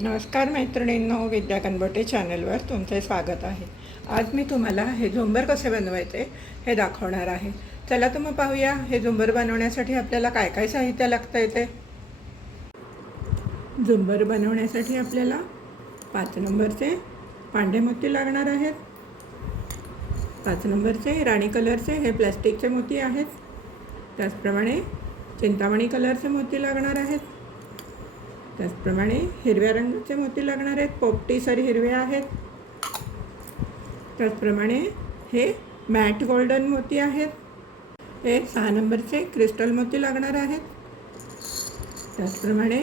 नमस्कार मैत्रिणींनो, विद्या कनबोटे चॅनलवर तुमचे स्वागत आहे. आज मी तुम्हाला हे झुंबर कसे बनवायचे हे दाखवणार आहे. चला तर मग पाहूया हे झुंबर बनवण्यासाठी आपल्याला काय काय साहित्य लागतं ते. झुंबर बनवण्यासाठी आपल्याला 5 नंबरचे पांढरे मोती लागणार आहेत. 5 नंबरचे राणी कलरचे हे प्लॅस्टिकचे मोती आहेत. त्याचप्रमाणे चिंतामणी कलरचे मोती लागणार आहेत. त्याचप्रमाणे हिरव्या रंगाचे मोती लागणार आहेत, पोपटीसर हिरवे आहेत. त्याचप्रमाणे हे मॅट गोल्डन मोती आहेत. हे 6 नंबरचे क्रिस्टल मोती लागणार आहेत. त्याचप्रमाणे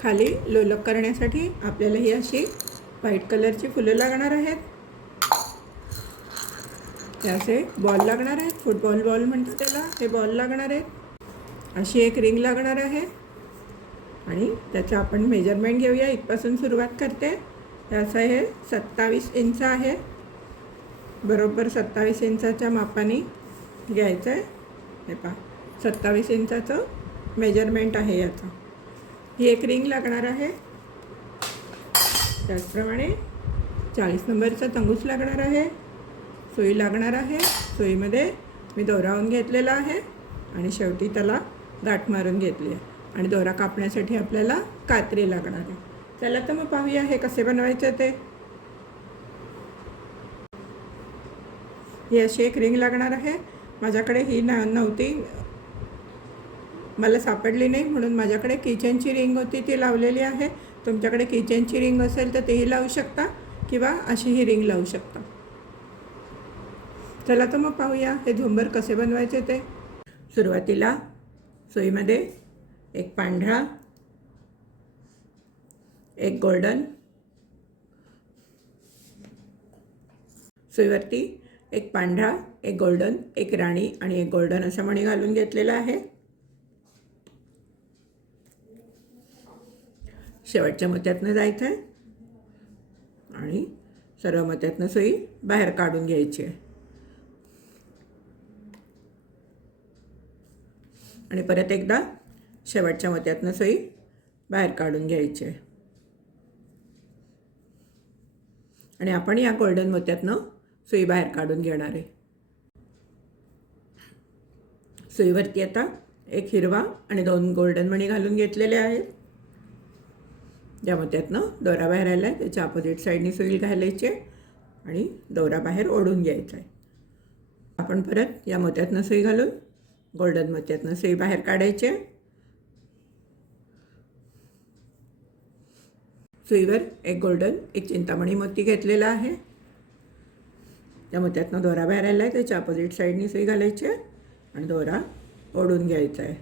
खाली लोलक करण्यासाठी आपल्याला ही अशी व्हाईट कलरची फुलं लागणार आहेत. त्याचे बॉल लागणार आहेत, फुटबॉल बॉल म्हणतात त्याला, हे बॉल लागणार आहेत. अशी एक रिंग लागणार आहे आणि त्याचं आपण मेजरमेंट घेऊया. इथपासून सुरुवात करते. त्याचं हे 27 इंच आहे. बरोबर 27 इंचाच्या मापाने घ्यायचं आहे. हे पहा, 27 इंचाचं मेजरमेंट आहे याचं. ही एक रिंग लागणार आहे. त्याचप्रमाणे 40 नंबरचा तंगूस लागणार आहे. सुई लागणार आहे. सुईमध्ये मी दोरावून घेतलेला आहे आणि शेवटी त्याला गाठ मारून घेतली आहे. आणि दोरा कापण्यासाठी आपल्याला कात्री लागणार आहे. चला तर मग पाहूया हे कसे बनवायचे ते. ही अशी एक रिंग लागणार आहे. माझ्याकडे ही नव्हती, मला सापडली नाही, म्हणून माझ्याकडे किचनची रिंग होती, ती लावलेली आहे. तुमच्याकडे किचनची रिंग असेल तर तेही लावू शकता किंवा अशी ही रिंग लावू शकता. चला तर मग पाहूया हे झुंबर कसे बनवायचे ते. सुरुवातीला सुईमध्ये एक पांढरा, एक गोल्डन, सुईवरती एक पांढरा, एक गोल्डन, एक राणी आणि एक गोल्डन अशा मणी घालून घेतलेला आहे. शेवटच्या मोत्यातनं जायचं आहे आणि सर्व मोत्यातनं सुई बाहेर काढून घ्यायची आहे. आणि परत एकदा शेवटच्या मोत्यातनं सुई बाहेर काढून घ्यायची आहे. आणि आपण या गोल्डन मोत्यातनं सुई बाहेर काढून घेणार आहे. सुईवरती आता एक हिरवा आणि 2 गोल्डन मणी घालून घेतलेले आहेत. ज्या मोत्यातनं दोरा बाहेर आला आहे त्याच्या अपोजिट साईडनी सुई घालायची आहे आणि दोरा बाहेर ओढून घ्यायचा आहे. आपण परत या मोत्यातनं सुई घालून गोल्डन मोत्यातनं सुई बाहेर काढायची आहे. सुईवर एक गोल्डन, एक चिंतामणी मोती घेतलेला आहे. त्या मोत्यातनं दोरा बाहेर आला आहे त्याच्या अपोजिट साईडनी सुई घालायची आहे आणि दोरा ओढून घ्यायचा आहे.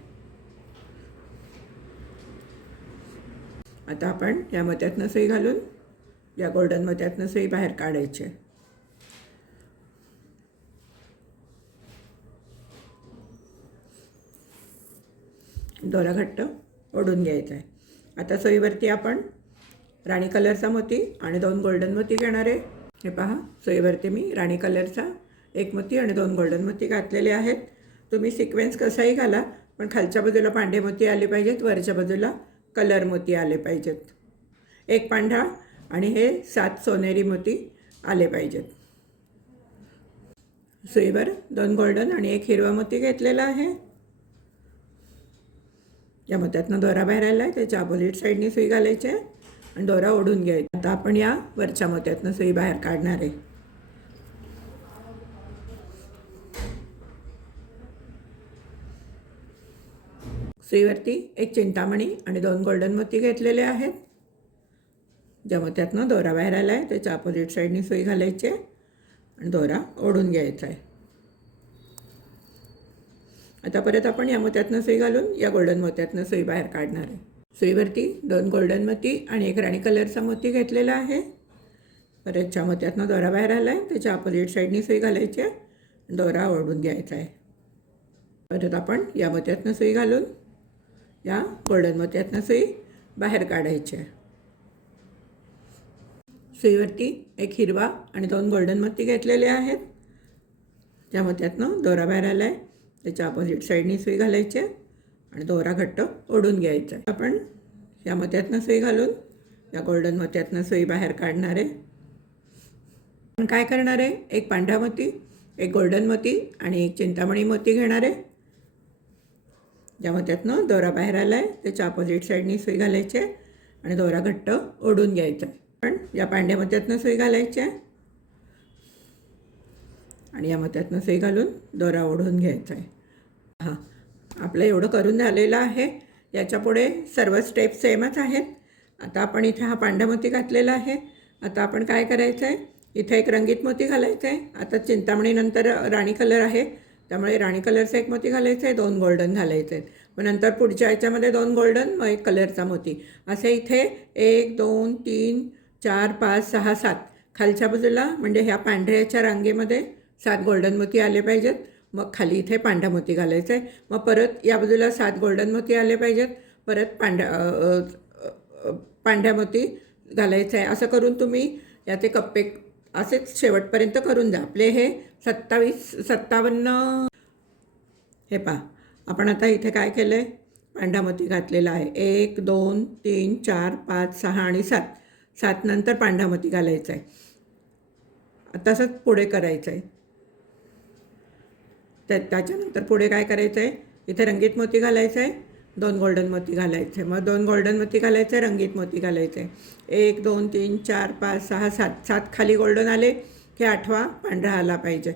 आता आपण या मोत्यातनं सुई घालून या गोल्डन मोत्यातनं सुई बाहेर काढायची आहे. दोरा घट्ट ओढून घ्यायचा आहे. आता सुईवरती आपण राणी कलरचा मोती आणि 2 गोल्डन मोती घेणार आहे. हे पहा, सुईवरती मी राणी कलरचा 1 मोती आणि 2 गोल्डन मोती घातलेले आहेत. तुम्ही सिक्वेन्स कसाही घाला, पण खालच्या बाजूला पांढरे मोती आले पाहिजेत, वरच्या बाजूला कलर मोती आले पाहिजेत. 1 पांढरा आणि हे 7 सोनेरी मोती आले पाहिजेत. सुईवर 2 गोल्डन आणि 1 हिरवा मोती घेतलेला आहे. या मोत्यातनं दोरा बाहेर आला आहे त्याच्या अपोजिट साईडनी सुई घालायची आहे आणि दोरा ओढून घ्यायचा. आता आपण या वरच्या मोत्यातनं सुई बाहेर काढणार आहे. सुईवरती एक चिंतामणी आणि 2 गोल्डन मोती घेतलेले आहेत. ज्या मोत्यातनं दोरा बाहेर आला आहे त्याच्या अपोजिट साईडनी सुई घालायची आहे आणि दोरा ओढून घ्यायचा आहे. आता परत आपण या मोत्यातनं सुई घालून या गोल्डन मोत्यातनं सुई बाहेर काढणार आहे. सुईवरती 2 गोल्डन मोती आणि 1 राणी कलरचा मोती घेतलेला आहे. परतच्या मोत्यातनं दोरा बाहेर आला आहे त्याच्या अपोजिट साईडनी सुई घालायची आहे, दोरा ओढून घ्यायचा आहे. परत आपण या मोत्यातनं सुई घालून या गोल्डन मोत्यातनं सुई बाहेर काढायची आहे. सुईवरती एक हिरवा आणि 2 गोल्डन मोती घेतलेले आहेत. त्या मोत्यातनं दोरा बाहेर आला आहे त्याच्या अपोजिट साईडनी सुई घालायची आहे आणि दोरा घट्ट ओढून घ्यायचा आहे. आपण या मोत्यातनं सुई घालून या गोल्डन मोत्यातनं सुई बाहेर काढणार आहे. पण काय करणार आहे, एक पांढरा मोती, एक गोल्डन मोती आणि एक चिंतामणी मोती घेणार आहे. ज्या मोत्यातनं दोरा बाहेर आला आहे त्याच्या अपोजिट साईडनी सुई घालायची आहे आणि दोरा घट्ट ओढून घ्यायचा आहे. पण या पांढऱ्या मोत्यातनं सुई घालायची आहे आणि या मोत्यातनं सुई घालून दोरा ओढून घ्यायचा आहे. हां, आपलं एवढं करून झालेलं आहे. याच्या पुढे सर्व स्टेप सेमच आहेत. आता आपण इथे हा पांढरा मोती घातलेला आहे. आता आपण काय करायचं आहे, इथे एक रंगीत मोती घालायचं आहे. आता चिंतामणीनंतर राणी कलर आहे त्यामुळे राणी कलरचा एक मोती घालायचा आहे, 2 गोल्डन घालायचे आहेत. मग नंतर पुढच्या ह्याच्यामध्ये 2 गोल्डन, मग एक कलरचा मोती, असे इथे 1 2 3 4 5 6 7 खालच्या बाजूला म्हणजे ह्या पांढऱ्याच्या रांगेमध्ये 7 गोल्डन मोती आले पाहिजेत. मग खाली इथे पांढरा मोती घालायचा आहे. मग परत या बाजूला 7 गोल्डन मोती आले पाहिजेत. परत पांढऱ्या मोती घालायचं आहे. असं करून तुम्ही याचे कप्पे असेच शेवटपर्यंत करून जा. आपले हे 57 हे पहा, आपण आता इथे काय केलं आहे, पांढरा मोती घातलेला आहे. 1 2 3 4 5 6 आणि 7 नंतर पांढरा मोती घालायचा आहे. तसंच पुढे करायचं आहे. त्याच्यानंतर पुढे काय करायचं आहे, इथे रंगीत मोती घालायचं आहे, 2 गोल्डन मोती घालायचे आहे. मग 2 गोल्डन मोती घालायचे आहे, रंगीत मोती घालायचे आहे. 1 2 3 4 5 6 7 खाली गोल्डन आले की 8वा पांढरा आला पाहिजे.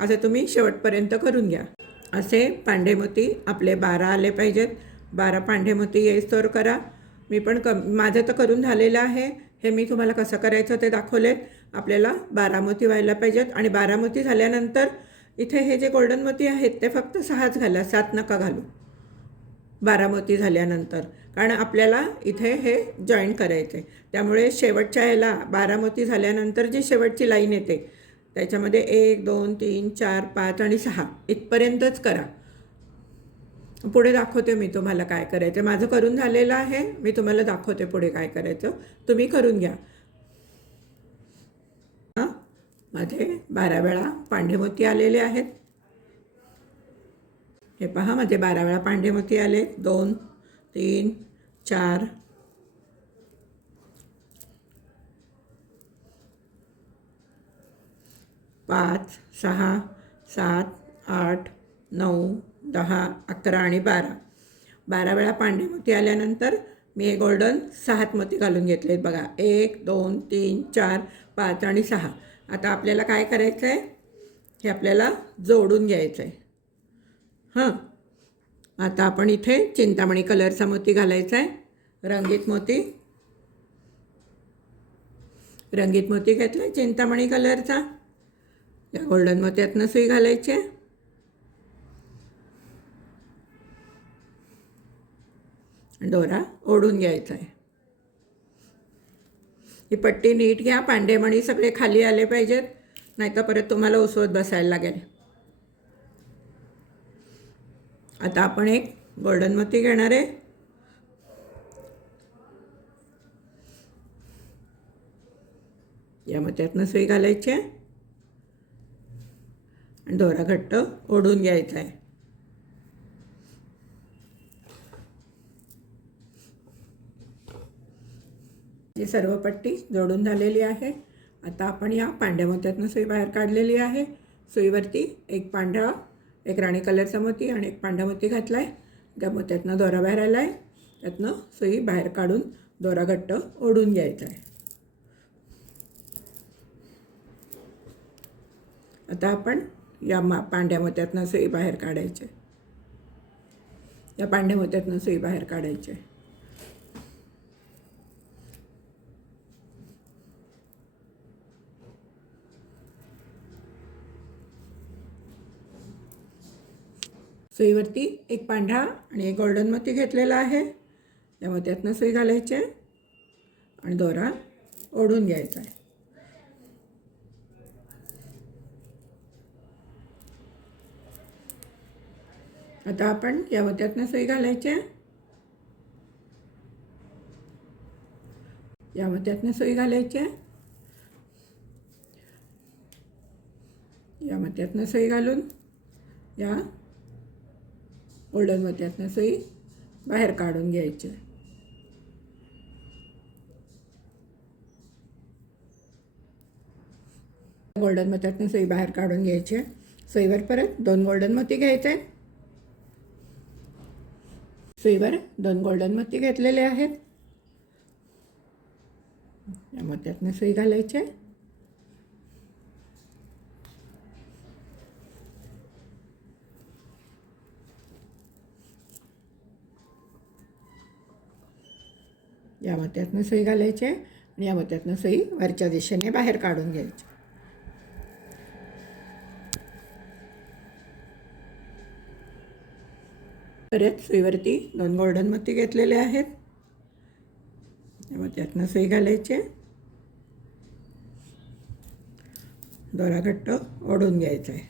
असं तुम्ही शेवटपर्यंत करून घ्या. असे पांढरे मोती आपले 12 आले पाहिजेत. 12 पांढरे मोती येईस्तोवर करा. मी पण माझं तर करून झालेलं आहे. हे मी तुम्हाला कसं करायचं ते दाखवले. आपल्याला 12 मोती व्हायला पाहिजेत आणि 12 मोती झाल्यानंतर इथे हे जे गोल्डन मोती आहेत ते फक्त 6च घाला, 7 नका घालू 12 मोती झाल्यानंतर, कारण आपल्याला इथे हे जॉईन करायचं आहे. त्यामुळे शेवटच्या ह्याला 12 मोती झाल्यानंतर जी शेवटची लाईन येते त्याच्यामध्ये 1 2 3 4 5 आणि 6 इथपर्यंतच करा. पुढे दाखवते मी तुम्हाला काय करायचं. माझं करून झालेलं आहे, मी तुम्हाला दाखवते पुढे काय करायचं, तुम्ही करून घ्या. हां, माझे 12 वेळा पांढरे मोती आलेले आहेत. हे पहा, माझे 12 वेळा पांढरे मोती आले. 2 3 4 5 6 7 8 9 10 11 आणि 12 वेळा पांढरे मोती आल्यानंतर मी हे गोल्डन 6 मोती घालून घेतलेत बघा. 1 2 3 4 5 आणि 6. आता आपल्याला काय करायचं आहे, हे आपल्याला जोडून घ्यायचं आहे. हां, आता आपण इथे चिंतामणी कलरचा मोती घालायचा आहे. रंगीत मोती घेतला आहे चिंतामणी कलरचा. या गोल्डन मोत्यातनं सुई घालायची आहे दोरा ओढून घ्यायचा आहे. ही पट्टी नीट घ्या, पांढरे मणी सगळे खाली आले पाहिजेत, नाहीतर परत तुम्हाला उसवत बसायला लागेल. आता आपण एक गोल्डन मोती घेणार आहे. या मोत्यातनं सुई घालायची आहे आणि दोरा घट्ट ओढून घ्यायचा आहे. ही सर्व पट्टी जोडून झालेली आहे. आता आपण या पांढऱ्या मोत्यातनं सुई बाहेर काढलेली आहे. सुईवरती एक पांढरा, एक राणी कलरचा मोती आणि एक पांढरा मोती घातला आहे. त्या मोत्यातनं दोरा बाहेर आला आहे, त्यातनं सुई बाहेर काढून दोरा घट्ट ओढून घ्यायचा आहे. आता आपण या पांढऱ्या मोत्यातनं सुई बाहेर काढायचे. या पांढऱ्या मोत्यातनं सुई बाहेर काढायचे. सुईवरती एक पांढरा आणि एक गोल्डन मोती घेतलेला आहे. या मोत्यातनं सुई घालायची आणि दोरा ओढून घ्यायचा आहे. आता आपण या मोत्यातनं सुई घालायची. या मोत्यातनं सुई घालायची. या मोत्यातनं सुई घालून या गोल्डन मोत्यातनं सुई बाहेर काढून घ्यायची. गोल्डन मोत्यातनं सुई बाहेर काढून घ्यायची आहे. सुईवर परत 2 गोल्डन मोती घ्यायचे आहेत. सुईवर 2 गोल्डन मोती घेतलेले आहेत. या मोत्यातनं सुई घालायची आहे. या मोत्यातनं सुई घालायची आहे आणि या मोत्यातनं सुई वरच्या दिशेने बाहेर काढून घ्यायची. परत सुईवरती 2 गोल्डन मोती घेतलेले आहेत. या मोत्यातनं सुई घालायची आहे. दोरा घट्ट ओढून घ्यायचा आहे.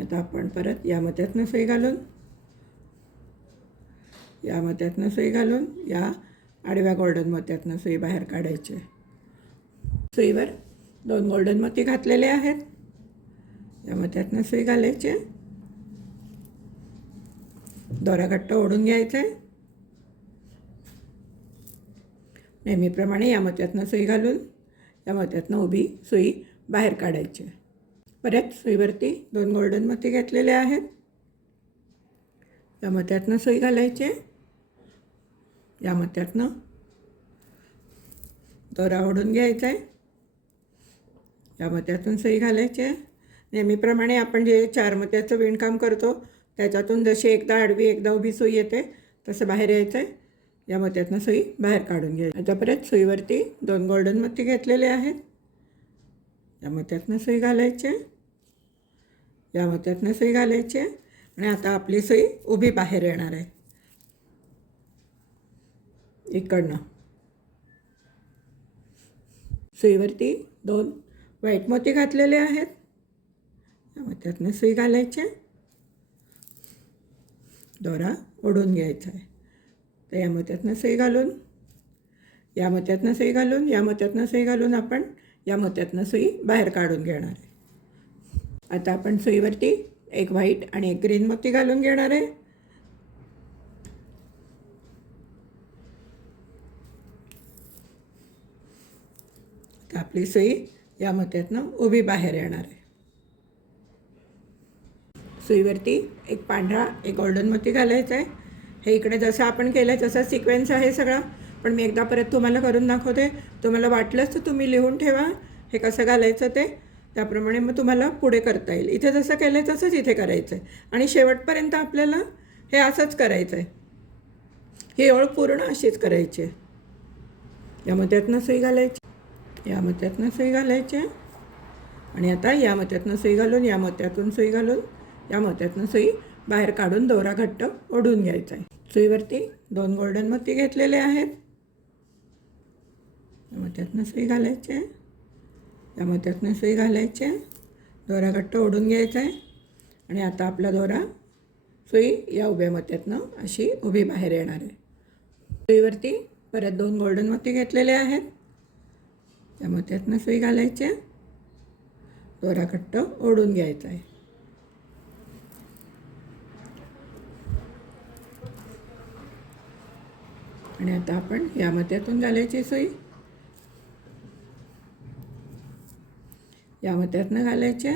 आता आपण परत या मोत्यातनं सुई घालून या मोत्यातनं सुई घालून या आडव्या गोल्डन मोत्यातनं सुई बाहेर काढायची आहे. सुईवर 2 गोल्डन मोती घातलेले आहेत. या मोत्यातनं सुई घालायची आहे. दोरा घट्ट ओढून घ्यायचा आहे. नेहमीप्रमाणे या मोत्यातनं सुई घालून या मोत्यातनं उभी सुई बाहेर काढायची आहे. परत सुईवरती 2 गोल्डन मोती घेतलेले आहेत. या मोत्यातनं सुई घालायची आहे. या मोत्यातनं दोरा ओढून घ्यायचा आहे. या मोत्यातून सुई घालायची आहे. नेहमीप्रमाणे आपण जे 4 मोत्याचं विणकाम करतो त्याच्यातून जशी एकदा आडवी एकदा उभी सुई येते तसं बाहेर यायचं आहे. या मोत्यातनं सुई बाहेर काढून घ्यायची. आता परत सुईवरती 2 गोल्डन मोती घेतलेले आहेत. या मोत्यातनं सुई घालायची आहे. या मोत्यातनं सुई घालायची आहे आणि आता आपली सुई उभी बाहेर येणार आहे. इकडनं सुईवरती 2 व्हाईट मोती घातलेले आहेत. या मोत्यातनं सुई घालायची आहे. दोरा ओढून घ्यायचा आहे. तर या मोत्यातनं सुई घालून या मोत्यातनं सुई घालून या मोत्यातनं सुई घालून आपण या मोत्यातनं सुई बाहेर काढून घेणार आहे. आता आपण सुईवरती 1 व्हाईट आणि 1 ग्रीन मोती घालून घेणार आहे. तर आपली सुई या मोत्यातनं उभी बाहेर येणार आहे. सुईवरती 1 पांढरा 1 गोल्डन मोती घालायचा आहे. हे इकडे जसं आपण केलं तसा सिक्वेन्स आहे सगळा, पण मी एकदा परत तुम्हाला करून दाखवते. तुम्हाला वाटलंच तर तुम्ही लिहून ठेवा हे कसं घालायचं ते, त्याप्रमाणे मग तुम्हाला पुढे करता येईल. इथे जसं केलं आहे तसंच इथे करायचं आहे आणि शेवटपर्यंत आपल्याला हे असंच करायचं आहे. ही ओळ पूर्ण अशीच करायची आहे. या मोत्यातनं सुई घालायची. या मोत्यातनं सुई घालायची आणि आता या मोत्यातनं सुई घालून या मोत्यातून सुई घालून या मोत्यातनं सुई बाहेर काढून दोरा घट्ट ओढून घ्यायचा आहे. सुईवरती 2 गोल्डन मोती घेतलेले आहेत. या मोत्यातनं सुई घालायची आहे. या मोत्यातनं सुई घालायची आहे. दोरा घट्ट ओढून घ्यायचा आहे आणि आता आपला दोरा सुई या उभ्या मोत्यातनं अशी उभी बाहेर येणार आहे. सुईवरती परत 2 गोल्डन मोती घेतलेले आहेत. या मोत्यातनं सुई घालायची आहे. दोरा घट्ट ओढून घ्यायचा आहे. आणि आता आपण या मोत्यातून घालायची सुई या मोत्यातनं घालायची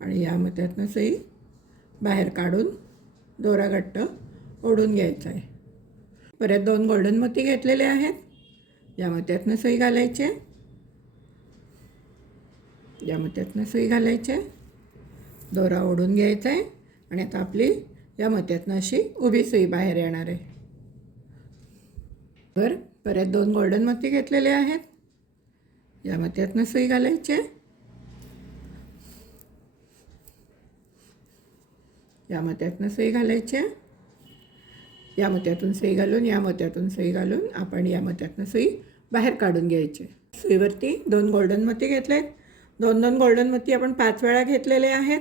आणि या मोत्यातनं सुई बाहेर काढून दोरा घट्ट ओढून घ्यायचा आहे. परत 2 गोल्डन मोती घेतलेले आहेत. या मोत्यातनं सुई घालायची. या मोत्यातनं सुई घालायची. दोरा ओढून घ्यायचा आहे आणि आता आपली या मोत्यातनं अशी उभी सुई बाहेर येणार आहे. परत 2 गोल्डन मोती घेतलेले आहेत. या मोत्यातनं सुई घालायची. या मोत्यातनं सुई घालायची. या मोत्यातून सुई घालून या मोत्यातून सुई घालून आपण या मोत्यातनं सुई बाहेर काढून घ्यायची. सुईवरती 2 गोल्डन मोती घेतलेत. 2 गोल्डन मोती आपण 5 वेळा घेतलेले आहेत.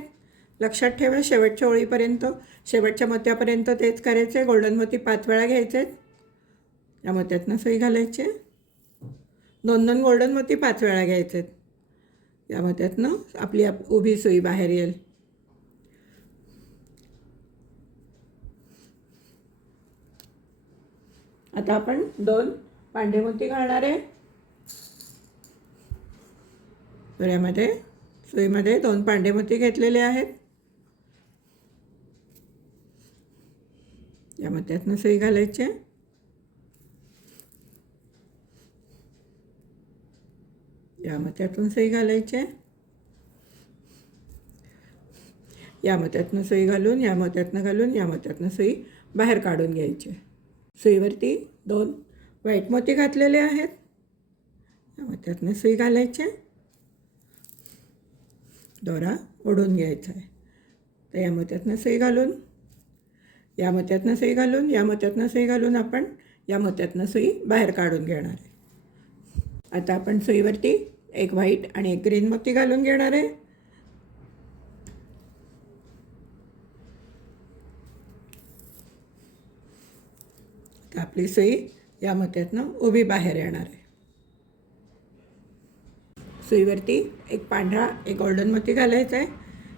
लक्षात ठेवा शेवटच्या ओळीपर्यंत शेवटच्या मोत्यापर्यंत तेच करायचे. गोल्डन मोती 5 वेळा घ्यायचे. या मोत्यातनं सुई घालायची. 2 गोल्डन मोती 5 वेळा घ्यायचे. या मोत्यातनं आपली उभी सुई बाहेर येईल. आता आपण 2 पांढरे मोती घालणार आहे. दोऱ्यामध्ये सुईमध्ये 2 पांडे मोती घेतलेले आहेत. या मोत्यातनं सुई घालायची. या मोत्यातून सुई घालायची. या मोत्यातनं सुई घालून या मोत्यातनं घालून या मोत्यातनं सुई बाहेर काढून घ्यायची. सुईवरती 2 व्हाईट मोती घातलेले आहेत. या मोत्यातनं सुई घालायची. दोरा ओढून घ्यायचा आहे. तर या मोत्यातनं सुई घालून या मोत्यातनं सुई घालून या मोत्यातनं सुई घालून आपण या मोत्यातनं सुई बाहेर काढून घेणार आहे. आता आपण सुईवरती 1 व्हाईट आणि 1 ग्रीन मोती घालून घेणार आहे. तर आपली सुई या मोत्यातनं उभी बाहेर येणार आहे. सुईवरती 1 पांढरा 1 गोल्डन मोती घालायचा आहे.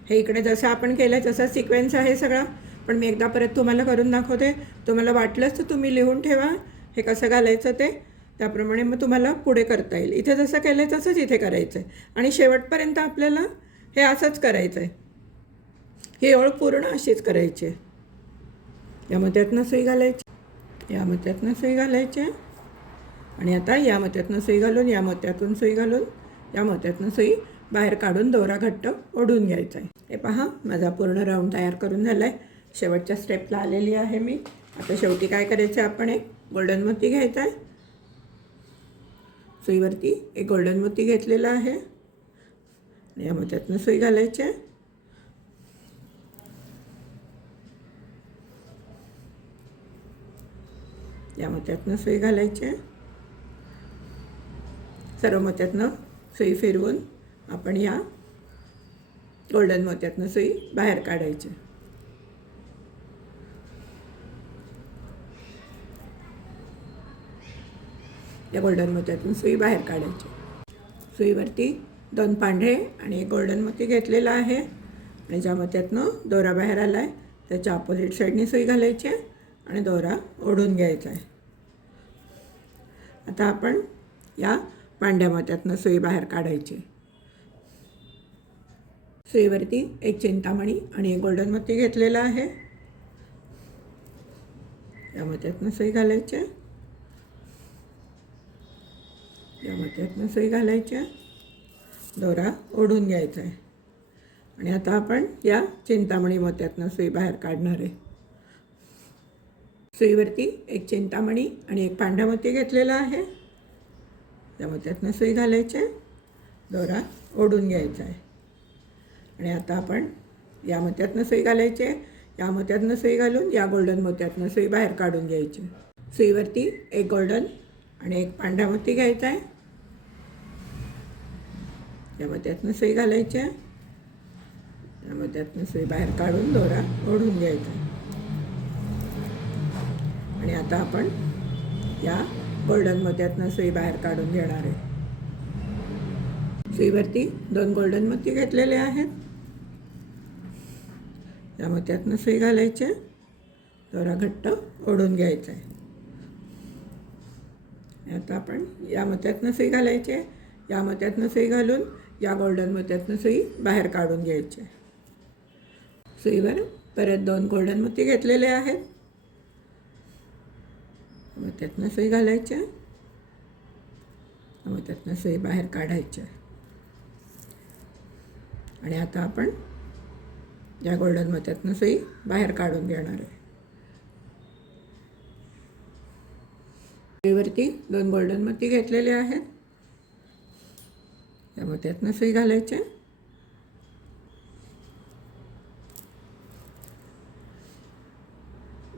हे इकडे जसं आपण केलं तसा सिक्वेन्स आहे सगळा, पण मी एकदा परत तुम्हाला करून दाखवते. तुम्हाला वाटलंच तर तुम्ही लिहून ठेवा हे कसं घालायचं ते, त्याप्रमाणे मग तुम्हाला पुढे करता येईल. इथे जसं केलं आहे तसंच इथे करायचं आहे आणि शेवटपर्यंत आपल्याला हे असंच करायचं आहे. ही ओळ पूर्ण अशीच करायची आहे. या मोत्यातनं सुई घालायची. या मोत्यातनं सुई घालायची आणि आता या मोत्यातनं सुई घालून या मोत्यातून सुई घालून या मोत्यातनं सुई बाहेर काढून दोरा घट्ट ओढून घ्यायचा आहे. हे पहा, माझा पूर्ण राऊंड तयार करून झाला आहे. शेवटच्या स्टेपला आलेली आहे मी. आता शेवटी काय करायचं आहे, आपण 1 गोल्डन मोती घ्यायचा आहे. सुईवरती 1 गोल्डन मोती घेतलेला आहे. या मोत्यातनं सुई घालायची आहे. या मोत्यातनं सुई घालायची आहे. सर्व मोत्यातनं सुई फिरवून आपण या गोल्डन मोत्यातनं सुई बाहेर काढायची. या गोल्डन मोत्यातून सुई बाहेर काढायची. सुईवरती 2 पांढरे आणि 1 गोल्डन मोती घेतलेला आहे आणि ज्या मोत्यातनं दोरा बाहेर आला आहे त्याच्या अपोजिट साईडने सुई घालायची आणि दोरा ओढून घ्यायचा आहे. आता आपण या पांढऱ्या मोत्यातनं सुई बाहेर काढायची. सुईवरती 1 चिंतामणी आणि 1 गोल्डन मोती घेतलेला आहे. या मोत्यातनं सुई घालायची. या मोत्यातनं सुई घालायची. दोरा ओढून घ्यायचा आहे आणि आता आपण या चिंतामणी मोत्यातनं सुई बाहेर काढणार आहे. सुईवरती 1 चिंतामणी आणि 1 पांढरा मोती घेतलेला आहे. या मोत्यातनं सुई घालायची. दोरा ओढून घ्यायचा आहे आणि आता आपण या मोत्यातनं सुई घालायची. या मोत्यातनं सुई घालून या गोल्डन मोत्यातनं सुई बाहेर काढून घ्यायची. सुईवरती 1 गोल्डन आणि 1 पांढरा मोती घ्यायचा आहे. या मोत्यातनं सुई घालायची. या मोत्यातनं सुई बाहेर काढून दोरा ओढून घ्यायचा आणि आता आपण या गोल्डन मोत्यातनं सुई बाहेर काढून घेणार आहे. सुईवरती 2 गोल्डन मोती घेतलेले आहेत. या मोत्यातनं सुई घालायची. दोरा घट्ट ओढून घ्यायचा आहे. आता आपण या मोत्यातनं सुई घालायची. या मोत्यातनं सुई घालून या गोल्डन मोत्यातनं सुई बाहेर काढून घ्यायची. सुईवर परत 2 गोल्डन मोती घेतलेले आहेत. मोत्यातनं सुई घालायची. मोत्यातनं सुई बाहेर काढायची आणि आता आपण या गोल्डन मोत्यातनं सुई बाहेर काढून घेणार आहे. सुईवरती 2 गोल्डन मोती घेतलेले आहेत. या मोत्यातनं सुई घालायची.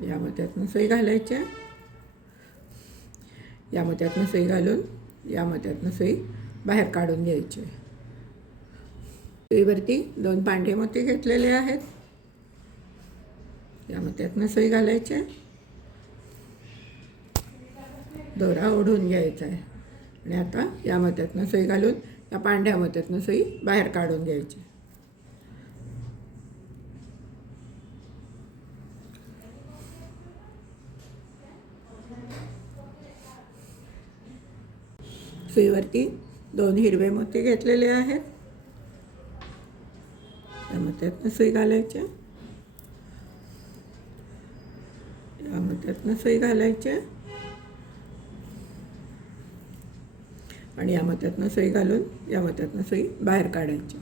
या मोत्यातनं सुई घालायची. या मोत्यातनं सुई घालून या मोत्यातनं सुई बाहेर काढून घ्यायची. सुईवरती 2 पांढरे मोती घेतलेले आहेत. या मोत्यातनं सुई घालायची. दोरा ओढून घ्यायचा आहे आणि आता या मोत्यातनं सुई घालून या पांढऱ्या मोत्यातनं सुई बाहेर काढून घ्यायची. सुईवरती 2 हिरवे मोती घेतलेले आहेत. या मोत्यातनं सुई घालायची. या मोत्यातनं सुई घालायची आणि या मोत्यातनं सुई घालून या मोत्यातनं सुई बाहेर काढायची.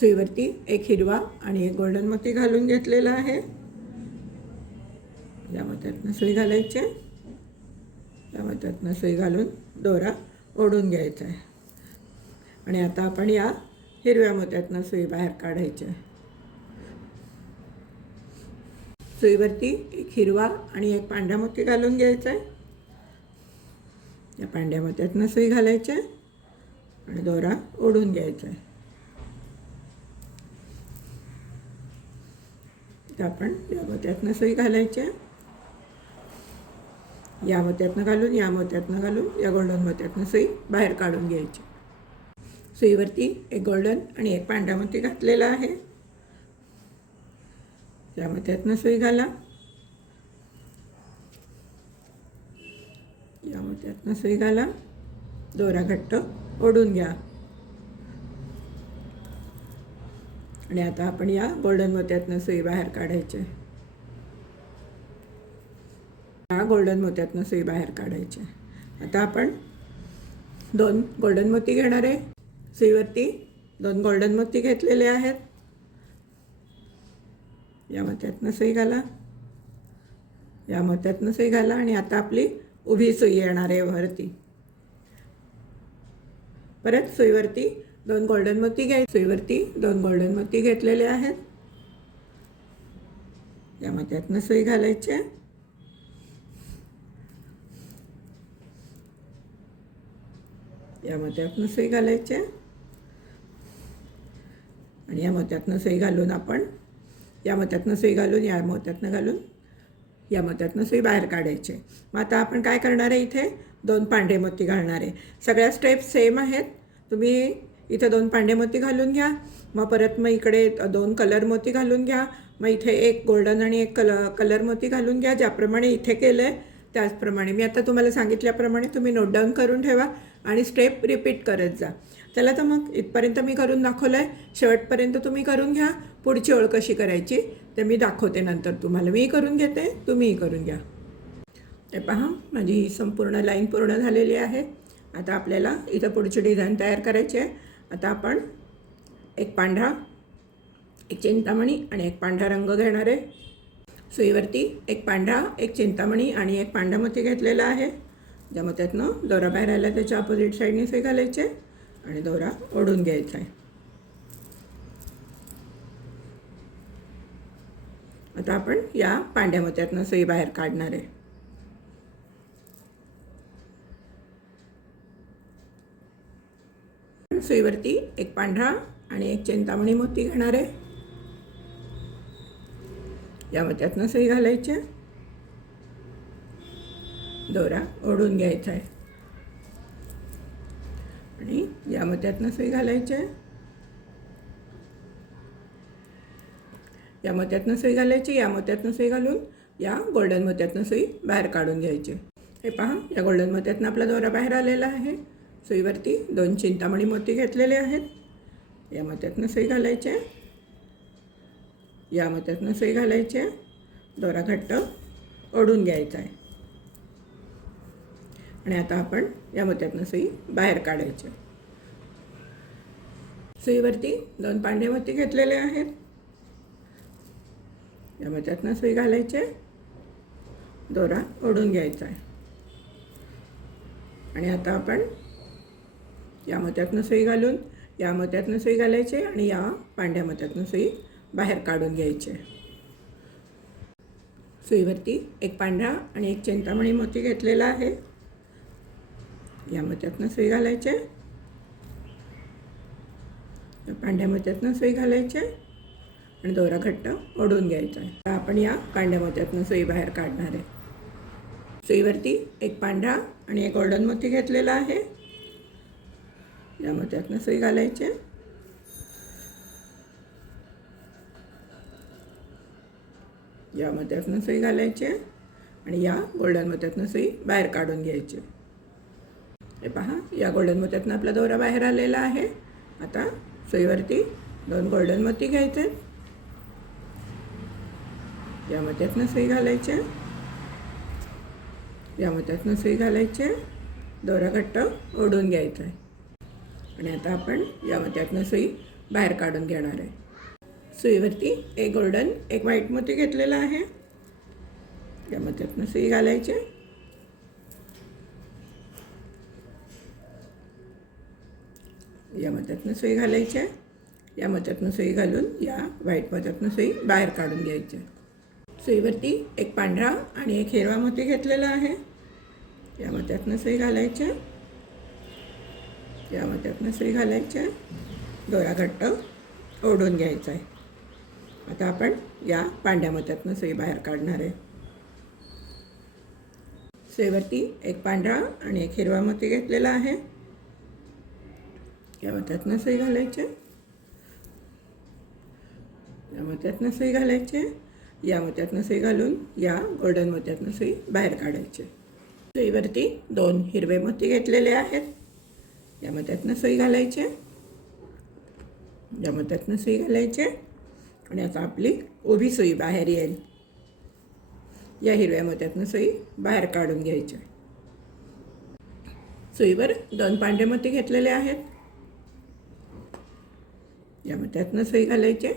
सुईवरती एक हिरवा आणि एक गोल्डन मोती घालून घेतलेला आहे. या मोत्यातनं सुई घालायची. या मोत्यातनं सुई घालून दोरा ओढून घ्यायचा आहे. आणि आता आपण या हिरव्या मोत्यातनं सुई बाहेर काढायची आहे. सुईवरती एक हिरवा आणि एक पांढरा मोती घालून घ्यायचा आहे. या पांढऱ्या मोत्यातनं सुई घालायची आणि दोरा ओढून घ्यायचा आहे. तर आपण या मोत्यातनं सुई घालायची. या मोत्यातनं घालून या मोत्यातनं घालून या गोल्डन मोत्यातनं सुई बाहेर काढून घ्यायची. सुईवरती एक गोल्डन आणि एक पांढरा मोती घातलेला आहे. या मोत्यातनं सुई घाला. या मोत्यातनं सुई घाला. दोरा घट्ट ओढून घ्या. आणि आता आपण या गोल्डन मोत्यातनं सुई बाहेर काढायची. या गोल्डन मोत्यातनं सुई बाहेर काढायची. आता आपण 2 गोल्डन मोती घेणार आहे. सुईवरती 2 गोल्डन मोती घेतलेले आहेत. या मोत्यातनं सुई घाला. या मोत्यातनं सुई घाला आणि आता आपली उभी सुई येणार आहे वरती. परत सुईवरती 2 गोल्डन मोती घ्यायचे. सुईवरती 2 गोल्डन मोती घेतलेले आहेत. या मोत्यातनं सुई घालायचे. या मोत्यातनं सुई घालायचे आणि या मोत्यातनं सुई घालून आपण या मोत्यातनं सुई घालून या मोत्यातनं घालून या मोत्यातनं सुई बाहेर काढायचे. मग आता आपण काय करणार आहे, इथे 2 पांढरे मोती घालणार आहे. सगळ्या स्टेप सेम आहेत. तुम्ही इथे 2 पांढरे मोती घालून घ्या. मग परत मग इकडे 2 कलर मोती घालून घ्या. मग इथे एक गोल्डन आणि एक कलर मोती घालून घ्या. ज्याप्रमाणे इथे केलं आहे त्याचप्रमाणे मी आता तुम्हाला सांगितल्याप्रमाणे तुम्ही नोट डाऊन करून ठेवा आणि स्टेप रिपीट करत जा. चला तर मग इथपर्यंत मी करून दाखवलं आहे. शेवटपर्यंत तुम्ही करून घ्या. पुढची ओळ कशी करायची ते मी दाखवते नंतर तुम्हाला. मी करून घेते, तुम्हीही करून घ्या. हे पहा, माझी ही संपूर्ण लाईन पूर्ण झालेली आहे. आता आपल्याला इथं पुढची डिझाईन तयार करायची आहे. आता आपण एक पांढरा, एक चिंतामणी आणि एक पांढरा रंग घेणार आहे. सुईवरती एक पांढरा, एक चिंतामणी आणि एक पांढरा मोती घेतलेला आहे. ज्या मोत्यातनं दोरा बाहेर आला त्याच्या अपोजिट साईडने सुई घालायचे आणि दोरा ओढून घ्यायचा आहे. आता आपण या पांढऱ्या मोत्यातनं सुई बाहेर काढणार आहे. सुईवरती एक पांढरा आणि एक चिंतामणी मोती घेणार आहे. या मोत्यातनं सुई घालायची. दोरा ओढून घ्यायचा आहे आणि या मोत्यातनं सुई घालायची. या मोत्यातनं सुई घालायची. या मोत्यातनं सुई घालून या गोल्डन मोत्यातनं सुई बाहेर काढून घ्यायची. हे पहा, या गोल्डन मोत्यातनं आपला दोरा बाहेर आलेला आहे. सुईवरती 2 चिंतामणी मोती घेतलेले आहेत. या मोत्यातनं सुई घालायचे. या मोत्यातनं सुई घालायचे. दोरा घट्ट ओढून घ्यायचा आहे आणि आता आपण या मोत्यातनं सुई बाहेर काढायची. सुईवरती 2 पांढरे मोती घेतलेले आहेत. या मोत्यातनं सुई घालायचे. दोरा ओढून घ्यायचा आहे आणि आता आपण या मोत्यातनं सुई घालून या मोत्यातनं सुई घालायची आणि या पांढऱ्या मोत्यातनं सुई बाहेर काढून घ्यायचे. सुईवरती एक पांढरा आणि एक चिंतामणी मोती घेतलेला आहे. या मोत्यातनं सुई घालायचे. या पांढऱ्या मोत्यातनं सुई घालायचे आणि दोरा घट्ट ओढून घ्यायचा आहे. आता आपण या पांढऱ्या मोत्यातनं सुई बाहेर काढणार आहे. सुईवरती एक पांढरा आणि एक गोल्डन मोती घेतलेला आहे. या मोत्यातनं सुई घालायचे. या मोत्यातनं सुई घालायचे आणि या गोल्डन मोत्यातनं सुई बाहेर काढून घ्यायची. हे पहा, या गोल्डन मोत्यातनं आपला दोरा बाहेर आलेला आहे. आता सुईवरती 2 गोल्डन मोती घ्यायचे, या मोत्यातनं सुई घालायचे, या मोत्यातनं सुई घालायचे, दोरा घट्ट ओढून घ्यायचा आहे. आणि आता आपण या मोत्यातनं सुई बाहेर काढून घेणार आहे. सुईवरती एक गोल्डन एक व्हाईट मोती घेतलेला आहे, या मोत्यातनं सुई घालायचे, या मोत्यातनं सुई घालायचे, या मोत्यातनं सुई घालून या व्हाईट मोत्यातनं सुई बाहेर काढून घ्यायचे. सुईवरती एक पांढरा आणि एक हिरवा मोती घेतलेला आहे, या मोत्यातनं सुई घालायचे, या मोत्यातनं सुई घालायचे, दोरा घट्ट ओढून घ्यायचा आहे. आता आपण या पांढऱ्या मोत्यातनं सुई बाहेर काढणार आहे. सुईवरती एक पांढरा आणि एक हिरवा मोती घेतलेला आहे, या मोत्यातनं सुई घालायचे, या मोत्यातनं सुई घालायचे, या मोत्यातनं सुई घालून या गोल्डन मोत्यातनं सुई बाहेर काढायचे. सुईवरती 2 हिरवे मोती घेतलेले आहेत, या मोत्यातनं सुई घालायचे, या मोत्यातनं सुई घालायचे, आणि आता आपली उभी सुई बाहेर येईल. या हिरव्या मोत्यातनं सुई बाहेर काढून घ्यायचे. सुईवर 2 पांढरे मोती घेतलेले आहेत, या मोत्यातनं सुई घालायचे,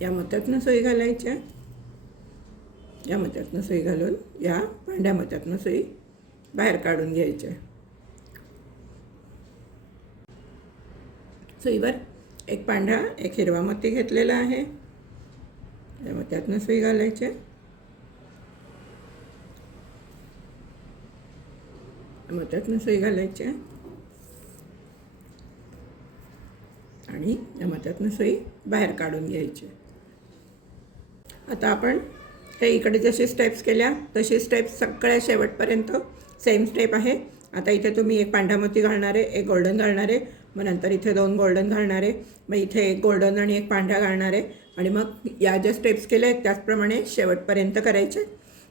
या मोत्यातनं सुई घालायचे, या मोत्यातनं सुई घालून या पांढऱ्या मोत्यातनं सुई बाहेर काढून घ्यायचे. सुईवर एक पांढरा एक हिरवा मोती घेतलेला आहे, या मोत्यातनं सुई घालायचे, मोत्यातनं सुई घालायचे, आणि या मोत्यातनं सुई बाहेर काढून घ्यायची. आता आपण हे इकडे जसे स्टेप्स केल्या तशी स्टेप्स सगळ्या शेवटपर्यंत सेम स्टेप आहे. आता इथे तुम्ही एक पांढरा मोती घालणार आहे, एक गोल्डन घालणार आहे, मग नंतर इथे 2 गोल्डन घालणार आहे, मग इथे एक गोल्डन आणि एक पांढरा घालणार आहे, आणि मग या ज्या स्टेप्स केल्या आहेत त्याचप्रमाणे शेवटपर्यंत करायचे.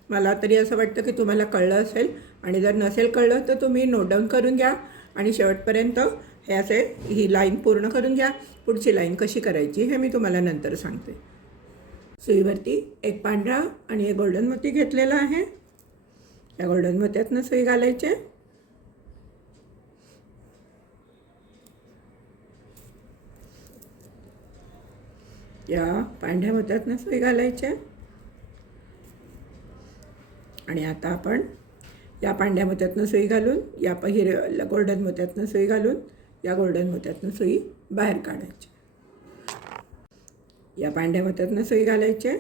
मला तरी असं वाटतं की तुम्हाला कळलं असेल, आणि जर नसेल कळलं तर तुम्ही नोट डाऊन करून घ्या आणि शेवटपर्यंत हे असे ही लाईन पूर्ण करून घ्या. पुढची लाईन कशी करायची हे मी तुम्हाला नंतर सांगते. सुईवरती एक पांढरा आणि एक गोल्डन मोती घेतलेला आहे, या गोल्डन मोत्यातनं सुई घालायचे, या पांढऱ्या मोत्यातनं सुई घालायचे, आणि आता आपण या पांढऱ्या मोत्यातनं सुई घालून या गोल्डन मोत्यातनं सुई घालून या गोल्डन मोत्यातनं सुई बाहेर काढायची. या पांढऱ्या मोत्यातनं सुई घालायचे,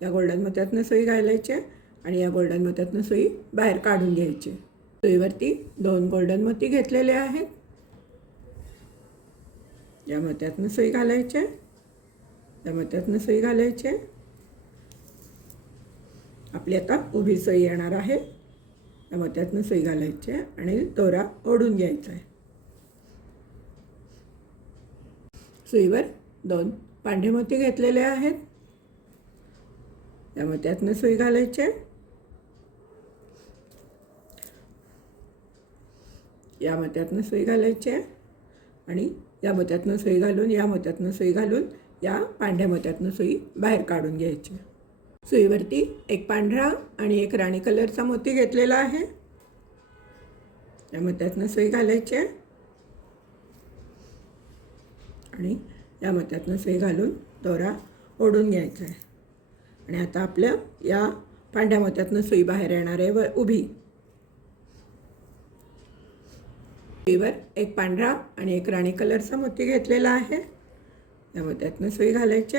या गोल्डन मोत्यातनं सुई घालायचे, आणि या गोल्डन मोत्यातनं सुई बाहेर काढून घ्यायची. सुईवरती 2 गोल्डन मोती घेतलेले आहेत, या मोत्यातनं सुई घालायचे, या मोत्यातनं सुई घालायचे. आपली आता उभी सुई येणार आहे, या मोत्यातनं सुई घालायचे आणि दोरा ओढून घ्यायचा आहे. सुईवर 2 पांढरे मोती घेतलेले आहेत, या मोत्यातनं सुई घालायचे, या मोत्यातनं सुई घालायचे, आणि या मोत्यातनं सुई घालून या मोत्यातनं सुई घालून या पांढऱ्या मोत्यातनं सुई बाहेर काढून घ्यायची. सुईवरती एक पांढरा आणि एक राणी कलरचा मोती घेतलेला आहे, या मोत्यातनं सुई घालायचे, आणि या मोत्यातनं सुई घालून दोरा ओढून घ्यायचा आहे. आणि आता आपल्या या पांढऱ्या मोत्यातनं सुई बाहेर येणार आहे व उभी. सुईवर एक पांढरा आणि एक राणी कलरचा मोती घेतलेला आहे, या मोत्यातनं सुई घालायचे,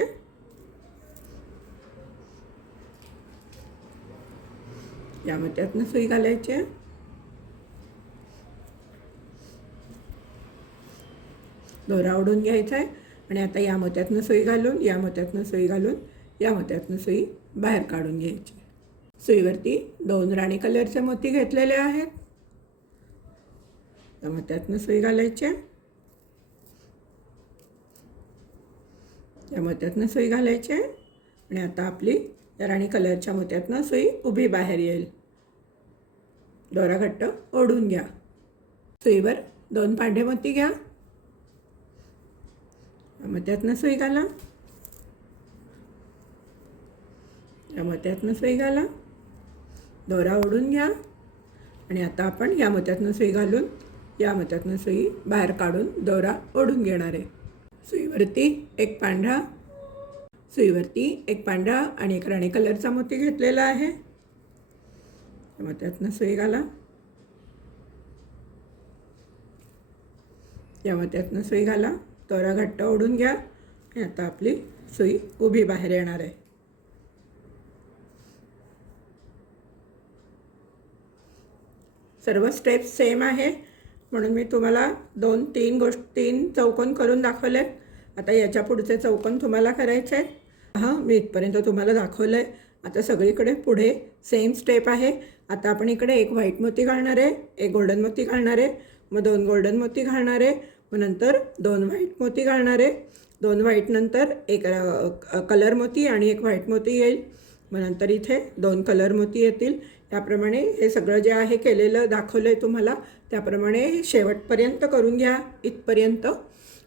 या मोत्यातनं सुई घालायचे, दोरा ओढून घ्यायचा आहे, आणि आता या मोत्यातनं सुई घालून या मोत्यातनं सुई घालून या मोत्यातनं सुई बाहेर काढून घ्यायची. सुईवरती 2 राणी कलरचे मोती घेतलेले आहेत, या मोत्यातनं सुई घालायचे, या मोत्यातनं सुई घालायचे, आणि आता आपली या राणी कलरच्या मोत्यातनं सुई उभी बाहेर येईल. दोरा घट्ट ओढून घ्या. सुईवर 2 पांढे मोती घ्या. या मोत्यातनं सुई घाला. या मोत्यातनं सुई घाला. दोरा ओढून घ्या. आणि आता आपण या मोत्यातनं सुई घालून या मोत्यातनं सुई बाहेर काढून दोरा ओढून घेणार आहे. सुईवरती एक पांढरा आणि एक राणी कलरचा मोती घेतलेला आहे. मोत्यातनं सुई घाला. या मोत्यातनं सुई घाला. दोरा घट्ट ओढून घ्या. आणि आता आपली सुई उभी बाहेर येणार आहे. सर्व स्टेप्स सेम आहे म्हणून मी तुम्हाला 2-3 चौकोन करून दाखवलेत. आता याच्या पुढचे चौकोन तुम्हाला करायचे आहेत. मी इथपर्यंत तुम्हाला दाखवलं आहे. आता सगळीकडे पुढे सेम स्टेप आहे. आता आपण इकडे एक व्हाईट मोती घालणार आहे, एक गोल्डन मोती घालणार आहे, मग 2 गोल्डन मोती घालणार आहे, मग नंतर 2 व्हाईट मोती घालणार आहे. 2 व्हाईट नंतर एक कलर मोती आणि एक व्हाईट मोती येईल. मग नंतर इथे 2 कलर मोती येतील. त्याप्रमाणे हे सगळं जे आहे केलेलं दाखवलं आहे तुम्हाला त्याप्रमाणे शेवटपर्यंत करून घ्या. इथपर्यंत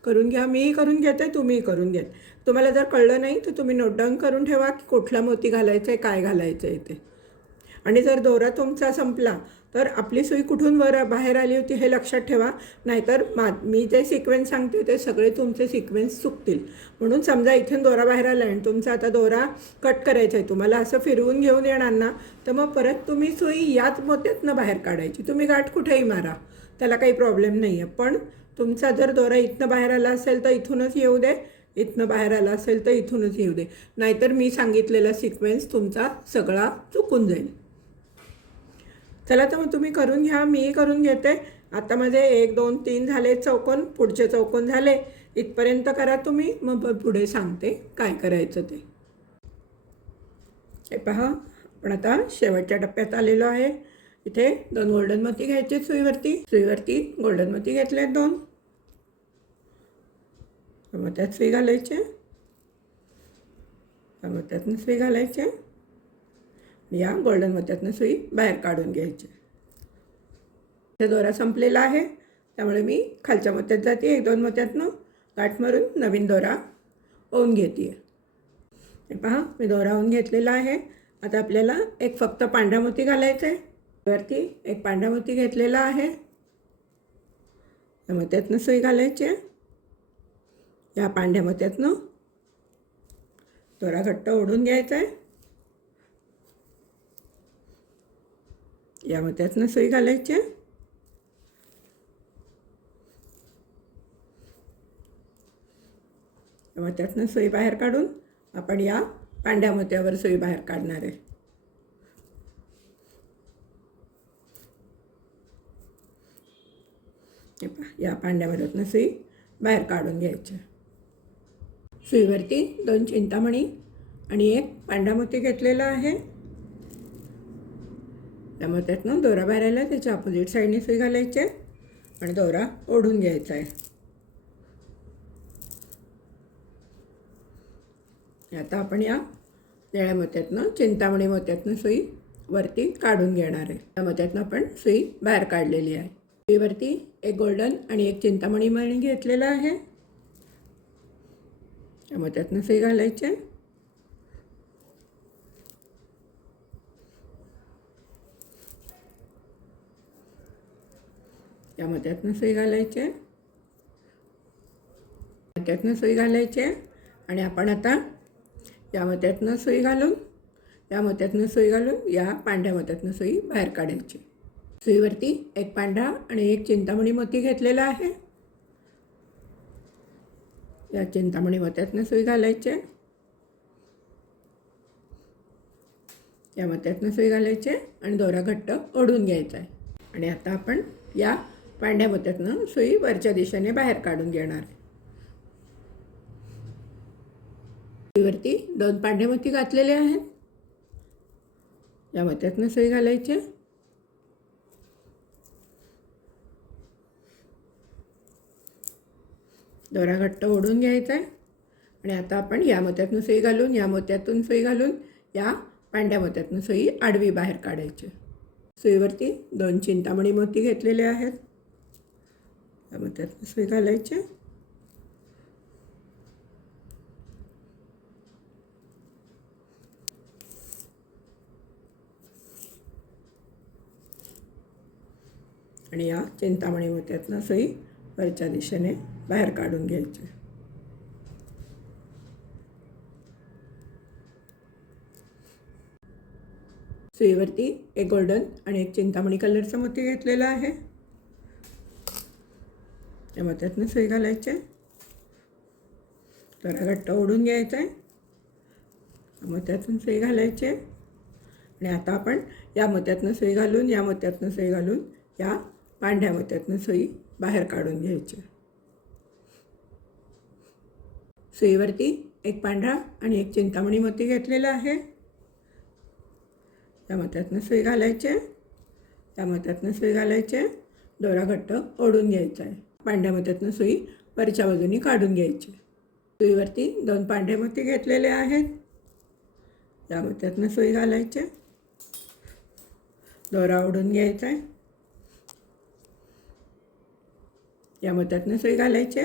करून घ्या. मीही करून घेते, तुम्हीही करून घ्या. तुम्हाला जर कळलं नाही तर तुम्ही नोट डाऊन करून ठेवा की कुठला मोती घालायचा आहे, काय घालायचं आहे ते. आणि जर दोरा तुमचा संपला तर आपली सुई कुठून बाहेर आली होती हे लक्षात ठेवा. नाहीतर मी जे सिक्वेन्स सांगते ते सगळे तुमचे सिक्वेन्स चुकतील. म्हणून समजा इथून दोरा बाहेर आला आणि तुमचा आता दोरा कट करायचा आहे, तुम्हाला असं फिरवून घेऊन येणार ना, तर मग परत तुम्ही सुई याच मोत्यातनं बाहेर काढायची. तुम्ही गाठ कुठेही मारा, त्याला काही प्रॉब्लेम नाही आहे. पण तुमचा जर दोरा इथनं बाहेर आला असेल तर इथूनच येऊ दे, इथनं बाहेर आला असेल तर इथूनच येऊ दे. नाहीतर मी सांगितलेला सिक्वेन्स तुमचा सगळा चुकून जाईल. चला तर मग तुम्ही करून घ्या, मीही करून घेते. आता माझे 1 2 3 झाले चौकोन, पुढचे चौकोन झाले. इथपर्यंत करा तुम्ही, मग पुढे सांगते काय करायचं ते. हे पहा, आपण आता शेवटच्या टप्प्यात आलेलो आहे. इथे 2 गोल्डन मोती घ्यायचे. सुईवरती गोल्डन मोती घेतले 2. मग त्यात सुई घालायचे. मग त्यातनं सुई घालायचे. या गोल्डन मोत्यातनं सुई बाहेर काढून घ्यायची. ते दोरा संपलेला आहे त्यामुळे मी खालच्या मोत्यात जाते. 1-2 मोत्यातनं गाठ मारून नवीन दोरा ओवून घेते. हे पहा, मी दोरा ओवून घेतलेला आहे. आता आपल्याला एक फक्त पांढरा मोती घालायचा आहे. वरती एक पांढरा मोती घेतलेला आहे. या मोत्यातनं सुई घालायची. या पांढऱ्या मोत्यातनं दोरा घट्ट ओढून घ्यायचा आहे. या मोत्यातनं सुई घालायची. या मोत्यातनं सुई बाहेर काढून आपण या पांढऱ्या मोत्यावर सुई बाहेर काढणार आहे. या पांढऱ्या मोत्यातनं सुई बाहेर काढून घ्यायची. सुईवरती 2 चिंतामणी आणि एक पांढरा मोती घेतलेला आहे. त्या मोत्यातनं दोरा बाहेर आला, त्याच्या अपोजिट साईडने सुई घालायची आणि दोरा ओढून घ्यायचा आहे. आता आपण या निळ्या मोत्यातनं चिंतामणी मोत्यातनं सुई वरती काढून घेणार आहे. त्या मोत्यातनं आपण सुई बाहेर काढलेली आहे. सुईवरती एक गोल्डन आणि एक चिंतामणी मणी घेतलेला आहे. त्या मोत्यातनं सुई घालायची. या मोत्यातनं सुई घालायची. मोत्यातनं सुई घालायची आणि आपण आता या मोत्यातनं सुई घालून या मोत्यातनं सुई घालून या पांढऱ्या मोत्यातनं सुई बाहेर काढायची. सुईवरती एक पांढरा आणि एक चिंतामणी मोती घेतलेला आहे. या चिंतामणी मोत्यातनं सुई घालायची. या मोत्यातनं सुई घालायची आणि दोरा घट्ट ओढून घ्यायचा आहे. आणि आता आपण या पांढऱ्या मोत्यातनं सुई वरच्या दिशेने बाहेर काढून घेणार आहे. सुईवरती 2 पांढरे मोती घातलेले आहेत. या मोत्यातनं सुई घालायची. दोरा घट्ट ओढून घ्यायचा आहे. आणि आता आपण या मोत्यातून सुई घालून या मोत्यातून सुई घालून या पांढऱ्या मोत्यातनं सुई आडवी बाहेर काढायची. सुईवरती 2 चिंतामणी मोती घेतलेले आहेत. या मोत्यातनं सुई घालायची. आणि या चिंतामणी मोत्यातनं सुई वरच्या दिशेने बाहेर काढून घ्यायची. सुईवरती एक गोल्डन आणि एक चिंतामणी कलरचं मोती घेतलेलं आहे. या मोत्यातनं सुई घालायचे. दोरा घट्ट ओढून घ्यायचा आहे. मोत्यातून सुई घालायचे. आणि आता आपण या मोत्यातनं सुई घालून या मोत्यातनं सुई घालून या पांढऱ्या मोत्यातनं सुई बाहेर काढून घ्यायची. सुईवरती एक पांढरा आणि एक चिंतामणी मोती घेतलेला आहे. या मोत्यातनं सुई घालायचे. या मोत्यातनं सुई घालायचे. दोरा घट्ट ओढून घ्यायचा आहे. पांढऱ्या मोत्यातनं सुई वरच्या बाजूनी काढून घ्यायची. सुईवरती 2 पांढरे मोती घेतलेले आहेत. या मोत्यातनं सुई घालायचे. दोरा ओढून घ्यायचा आहे. या मोत्यातनं सुई घालायचे.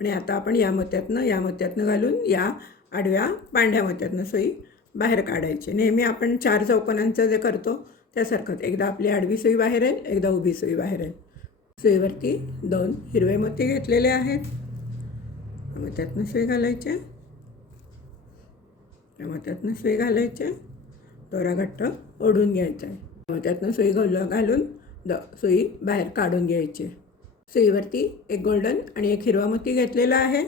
आणि आता आपण या मोत्यातनं घालून या आडव्या पांढऱ्या मोत्यातनं सुई बाहेर काढायची. नेहमी आपण 4 चौकोनांचं जे करतो त्यासारखंच. एकदा आपली आडवी सुई बाहेर येईल, एकदा उभी सुई बाहेर येईल. सुईवरती 2 हिरवे मोती घेतलेले आहेत. या मोत्यातनं सुई घालायचे. या मोत्यातनं सुई घालायचे. दोरा घट्ट ओढून घ्यायचा आहे. मोत्यातनं सुई घालून सुई बाहेर काढून घ्यायची. सुईवरती एक गोल्डन आणि एक हिरवा मोती घेतलेला आहे.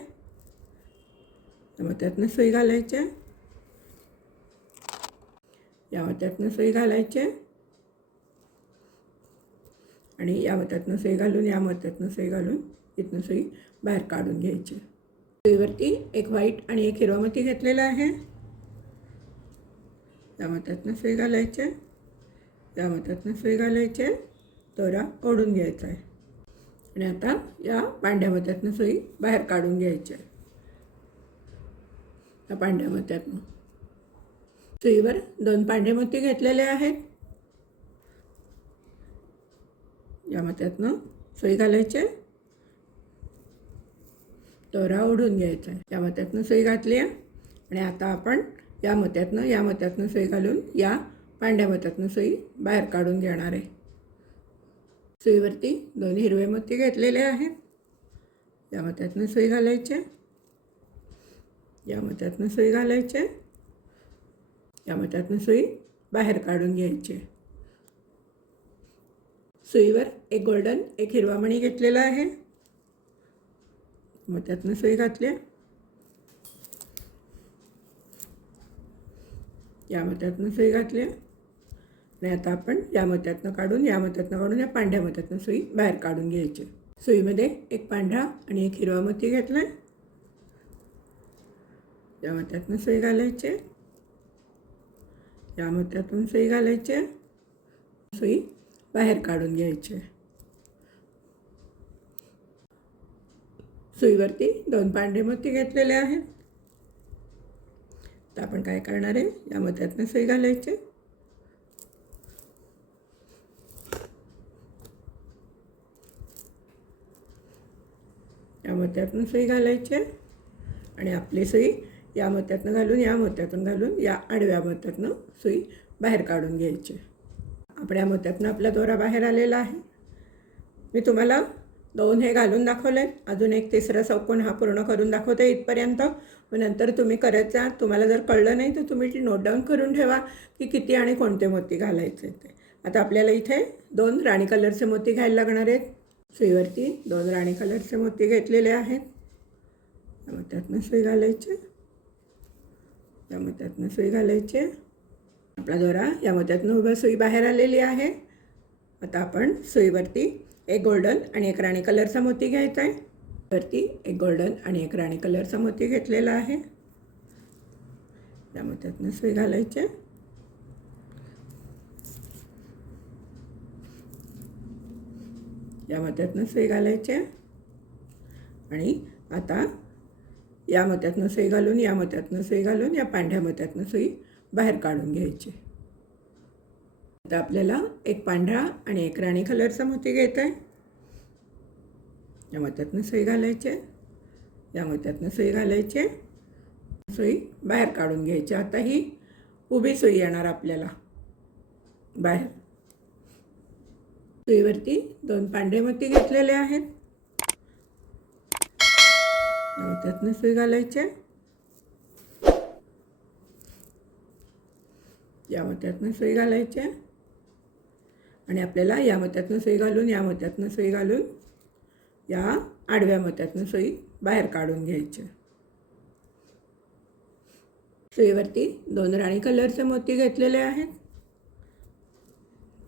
या मोत्यातनं सुई घालायचे. या मोत्यातनं सुई घालायचे. आणि या मोत्यातनं सुई घालून या मोत्यातनं सुई घालून इथनं सुई बाहेर काढून घ्यायची. सुईवरती एक व्हाईट आणि एक हिरवा मोती घेतलेला आहे. या मोत्यातनं सुई घालायचे. या मोत्यातनं सुई घालायचे. दोरा ओढून घ्यायचा आहे. आणि आता या पांढऱ्या मोत्यातनं सुई बाहेर काढून घ्यायची. या पांढऱ्या मोत्यातनं सुईवर 2 पांढरे मोती घेतलेले आहेत. या मोत्यातनं सुई घालायचे. दोरा ओढून घ्यायचा आहे. या मोत्यातनं सुई घातली आहे. आणि आता आपण या मोत्यातनं सुई घालून या पांढऱ्या मोत्यातनं सुई बाहेर काढून घेणार आहे. सुईवरती 2 हिरवे मोती घेतलेले आहेत. या मोत्यातनं सुई घालायचे. या मोत्यातनं सुई घालायचे. या मोत्यातनं सुई बाहेर काढून घ्यायची. सुईवर एक गोल्डन एक हिरवा मणी घेतलेला आहे. मोत्यातनं सुई घातली. या मोत्यातनं सुई घातली. आणि आता आपण या मोत्यातनं काढून या पांढऱ्या मोत्यातनं सुई बाहेर काढून घ्यायची. सुईमध्ये एक पांढरा आणि एक हिरवा मोती घेतला आहे. या मोत्यातनं सुई घालायचे. या मोत्यातून सुई घालायचे. सुई बाहेर काढून घ्यायचे. सुईवरती 2 पांढरे मोती घेतलेले आहेत. तर आपण काय करणार आहे, या मोत्यातनं सुई घालायचे. या मोत्यातून सुई घालायचे. आणि आपली सुई या मोत्यातनं घालून या आडव्या मोत्यातनं सुई बाहेर काढून घ्यायची. आपल्या मोत्यातनं आपला दोरा बाहेर आलेला आहे. मी तुम्हाला 2 हे घालून दाखवले. अजून एक तिसरा चौकोन हा पूर्ण करून दाखवते इथपर्यंत. मग नंतर तुम्ही करत जा. तुम्हाला जर कळलं नाही तर तुम्ही नोट डाऊन करून ठेवा की किती आणि कोणते मोती घालायचे ते. आता आपल्याला इथे 2 राणी कलरचे मोती घ्यायला लागणार आहेत. सुईवरती 2 राणी कलरचे मोती घेतलेले आहेत. या मोत्यातनं सुई घालायचे. या मोत्यातनं सुई घालायचे. आपला दोरा या मोत्यातनं उभं सुई बाहेर आलेली आहे. आता आपण सुईवरती एक गोल्डन आणि एक राणी कलरचा मोती घ्यायचा आहे. वरती एक गोल्डन आणि एक राणी कलरचा मोती घेतलेला आहे. या मोत्यातनं सुई घालायचे. या मोत्यातनं सुई घालायचे. आणि आता या मोत्यातनं सुई घालून या पांढऱ्या मोत्यातनं सुई बाहेर काढून घ्यायचे. आता आपल्याला एक पांढरा आणि एक राणी कलरचा मोती घ्यायचा आहे. या मोत्यातनं सुई घालायचे, या मोत्यातनं सुई घालायचे, सुई बाहेर काढून घ्यायची. आता ही उभी सुई येणार आपल्याला बाहेर. सुईवरती 2 पांढरे मोती घेतलेले आहेत. या मोत्यातनं सुई घालायचे, या मोत्यातनं सुई घालायचे आणि आपल्याला या मोत्यातनं सुई घालून, या मोत्यातनं सुई घालून, या आडव्या मोत्यातनं सुई बाहेर काढून घ्यायचे. सुईवरती 2 राणी कलरचे मोती घेतलेले आहेत.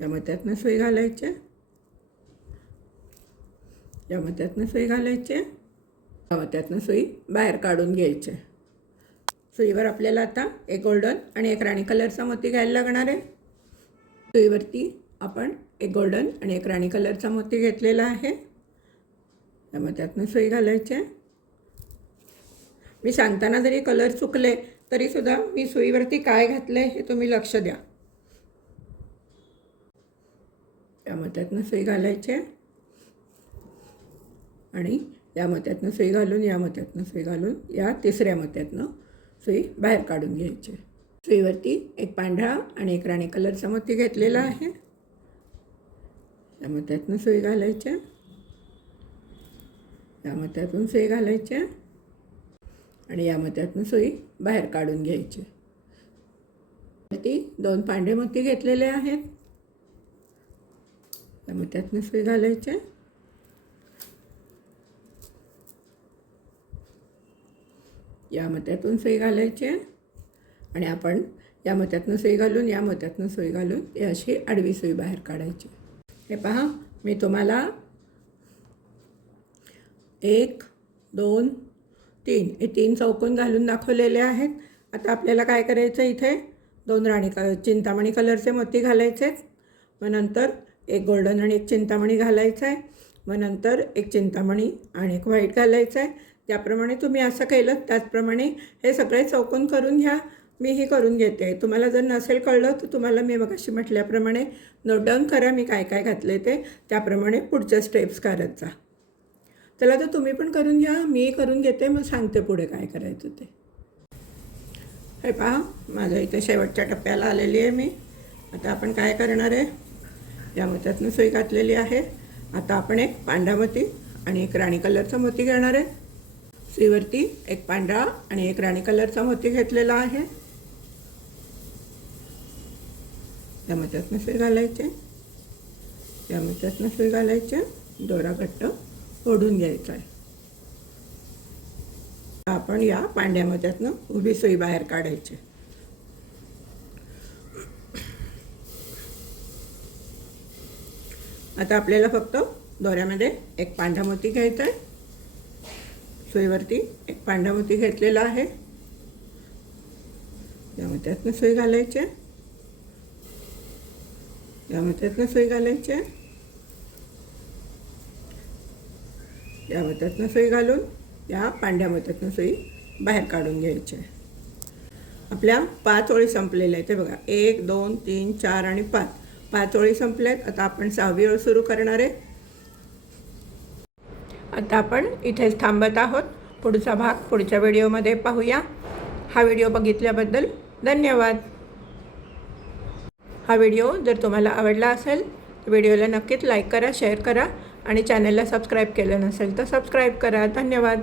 या मोत्यातनं सुई घालायचे, या मोत्यातनं सुई घालायचे, या मोत्यातनं सुई बाहेर काढून घ्यायचे. सुईवर आपल्याला आता एक गोल्डन आणि एक राणी कलरचा मोती घ्यायला लागणार आहे. सुईवरती आपण एक गोल्डन आणि एक राणी कलरचा मोती घेतलेला आहे. या मोत्यातनं सुई घालायचे. मी सांगताना जरी कलर चुकले तरीसुद्धा मी सुईवरती काय घातलं आहे हे तुम्ही लक्ष द्या. या मोत्यातनं सुई घालायचे आणि या मोत्यातनं सुई घालून, या मोत्यातनं सुई घालून, या तिसऱ्या मोत्यातनं सुई बाहेर काढून घ्यायची. सुईवरती एक पांढरा आणि एक राणी कलरचा मोती घेतलेला आहे. या मोत्यातनं सुई घालायचे, या मोत्यातून सुई घालायचे आणि या मोत्यातून सुई बाहेर काढून घ्यायची. वरती 2 पांढरे मोती घेतलेले आहेत. या मोत्यातून सुई घालायचे, या मोत्यातून सुई घालायचे आणि आपण या मोत्यातून सुई घालून, या मोत्यातून सुई घालून ही अशी आडवी सुई बाहेर काढायची. हे पहा, मी तुम्हाला 1 2 3 हे 3 चौकोन घालून दाखवलेले आहेत. आता आपल्याला काय करायचं, इथे 2 चिंतामणी कलरचे मोती घालायचे. मग नंतर एक गोल्डन आणि एक चिंतामणी घालायचं आहे. मग नंतर एक चिंतामणी आणि एक व्हाईट घालायचं आहे. त्याप्रमाणे तुम्ही असं केलं त्याचप्रमाणे हे सगळे चौकोन करून घ्या. मीही करून घेते. तुम्हाला जर नसेल कळलं तर तुम्हाला मी मगाशी म्हटल्याप्रमाणे नोट डाऊन करा मी काय काय घातले ते, त्याप्रमाणे पुढच्या स्टेप्स करत जा. चला तर तुम्ही पण करून घ्या, मी करून घेते, मग सांगते पुढे काय करायचं ते. हे पहा, माझ्या इथे शेवटच्या टप्प्याला आलेली आहे मी. आता आपण काय करणार आहे, या मोत्यातनं सुई घातलेली आहे. आता आपण एक पांढरा मोती आणि एक राणी कलरचा मोती घेणार आहे. सुईवरती एक पांढरा आणि एक राणी कलरचा मोती घेतलेला आहे. या मोत्यातनं सुई घालायचे, या मोत्यातनं सुई घालायचे, दोरा घट्ट ओढून घ्यायचा आहे. आपण या पांढऱ्या मोत्यातनं उभी सुई बाहेर काढायची. आता आपल्याला फक्त दोऱ्यामध्ये एक पांढरा मोती घ्यायचा आहे. सुईवरती एक पांढरा मोती घेतलेला आहे. या मोत्यातनं सुई घालायची, या मोत्यातनं सुई घालायची, या मोत्यातनं सुई घालून या पांढऱ्या मोत्यातनं सुई बाहेर काढून घ्यायची. आपल्या 5 ओळी संपलेल्या आहेत. ते बघा, 1 2 3 4 आणि 5 ओळी संपल्यात. आता आपण 6वी ओळ सुरू करणार आहे. आता आपण इथेच थांबत आहोत. पुढचा भाग पुढच्या व्हिडिओमध्ये पाहूया. हा व्हिडिओ बघितल्याबद्दल धन्यवाद. हा व्हिडिओ जर तुम्हाला आवडला असेल तर व्हिडिओला नक्कीच लाईक करा, शेअर करा आणि चॅनलला सबस्क्राईब केलं नसेल तर सबस्क्राईब करा. धन्यवाद.